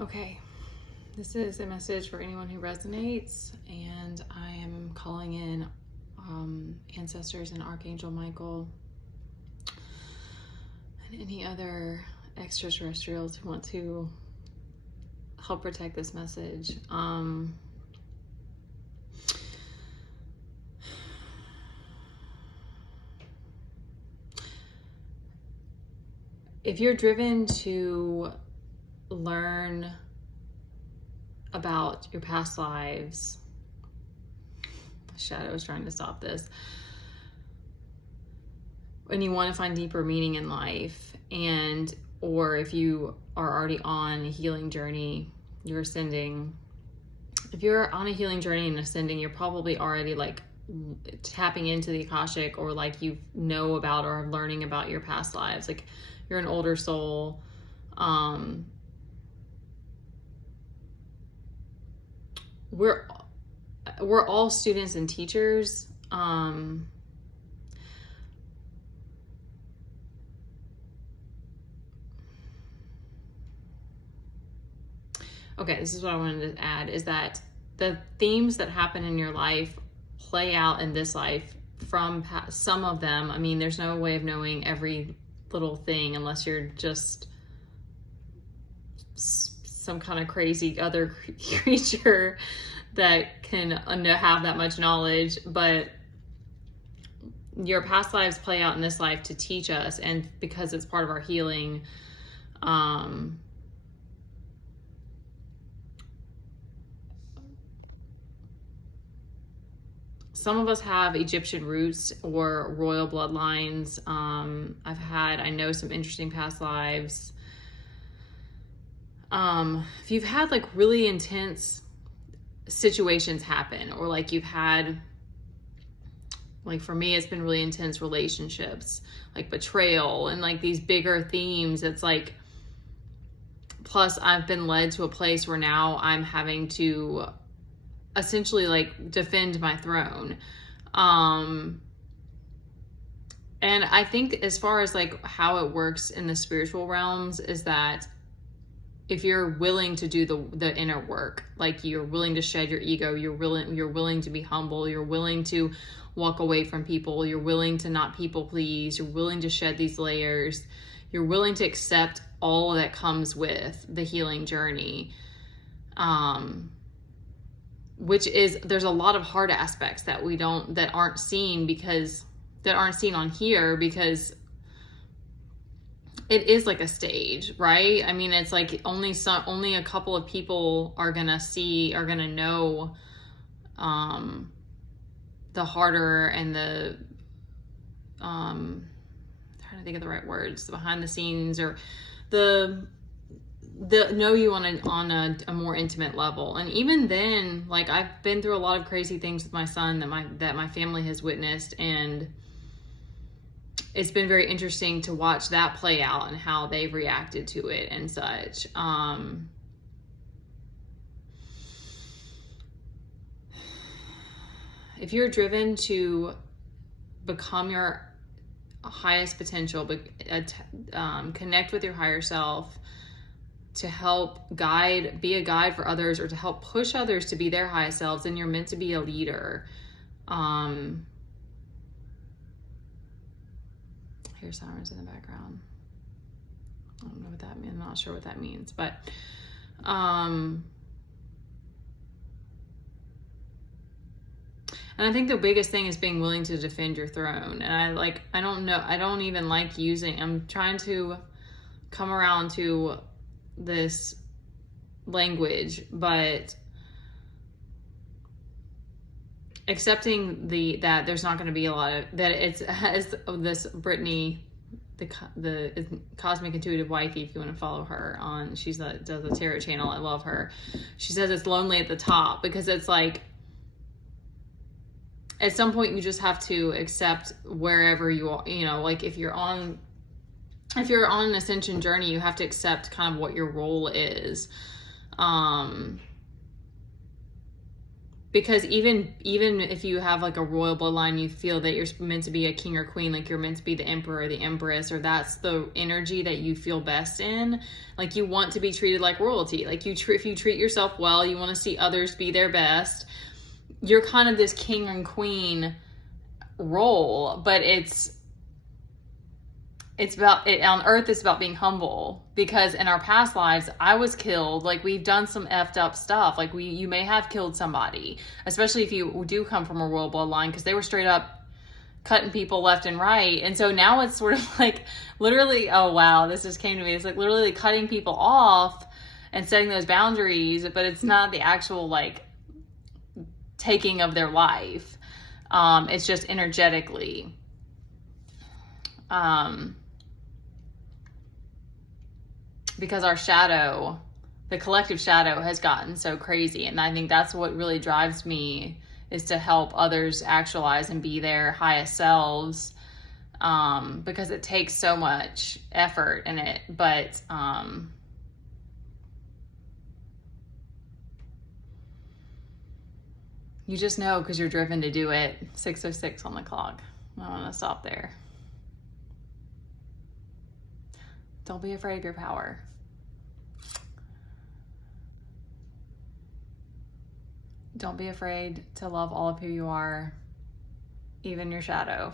Okay, this is a message for anyone who resonates, and I am calling in ancestors and Archangel Michael and any other extraterrestrials who want to help protect this message. If you're driven to learn about your past lives, Shadow is trying to stop this, and you want to find deeper meaning in life, and or if you are already on a healing journey, you're ascending. If you're on a healing journey and ascending, you're probably already like tapping into the Akashic, or like you know about or learning about your past lives. Like you're an older soul. We're all students and teachers. Okay, this is what I wanted to add, is that the themes that happen in your life play out in this life from some of them. I mean, there's no way of knowing every little thing unless you're just some kind of crazy other creature that can have that much knowledge. But your past lives play out in this life to teach us, and because it's part of our healing. Some of us have Egyptian roots or royal bloodlines. I know some interesting past lives. If you've had like really intense situations happen, or like you've had, like for me, it's been really intense relationships, like betrayal and like these bigger themes. It's like, plus I've been led to a place where now I'm having to essentially like defend my throne. And I think as far as like how it works in the spiritual realms is that if you're willing to do the inner work, like you're willing to shed your ego, you're willing to be humble, you're willing to walk away from people, you're willing to not people please, you're willing to shed these layers, you're willing to accept all that comes with the healing journey. Which is, there's a lot of hard aspects that aren't seen on here, because it is like a stage, right? I mean, it's like only a couple of people are gonna know the harder and the I'm trying to think of the right words, the behind the scenes, or the know you on a more intimate level. And even then, like I've been through a lot of crazy things with my son that my family has witnessed, and it's been very interesting to watch that play out and how they've reacted to it and such. If you're driven to become your highest potential, connect with your higher self, to help be a guide for others, or to help push others to be their highest selves, and you're meant to be a leader. Here's sirens in the background. I don't know what that means. I'm not sure what that means, but and I think the biggest thing is being willing to defend your throne. And I don't even like I'm trying to come around to this language, but accepting that there's not going to be a lot of that. It's as this Brittany, the Cosmic Intuitive Wifey, if you want to follow her on, does a tarot channel. I love her. She says it's lonely at the top, because it's like at some point you just have to accept wherever you are. Like if you're on an ascension journey, you have to accept kind of what your role is. because even if you have like a royal bloodline, you feel that you're meant to be a king or queen, like you're meant to be the emperor or the empress, or that's the energy that you feel best in. Like you want to be treated like royalty. Like if you treat yourself well, you want to see others be their best. You're kind of this king and queen role, but it's about it on earth. It's about being humble, because in our past lives I was killed. Like we've done some effed up stuff. Like you may have killed somebody, especially if you do come from a royal bloodline, because they were straight up cutting people left and right. And so now it's sort of like literally, oh wow, this just came to me, it's like literally cutting people off and setting those boundaries, but it's not the actual like taking of their life. It's just energetically. Because our shadow, the collective shadow, has gotten so crazy. And I think that's what really drives me, is to help others actualize and be their highest selves. Because it takes so much effort in it. But you just know, because you're driven to do it. 6:06 on the clock. I want to stop there. Don't be afraid of your power. Don't be afraid to love all of who you are, even your shadow.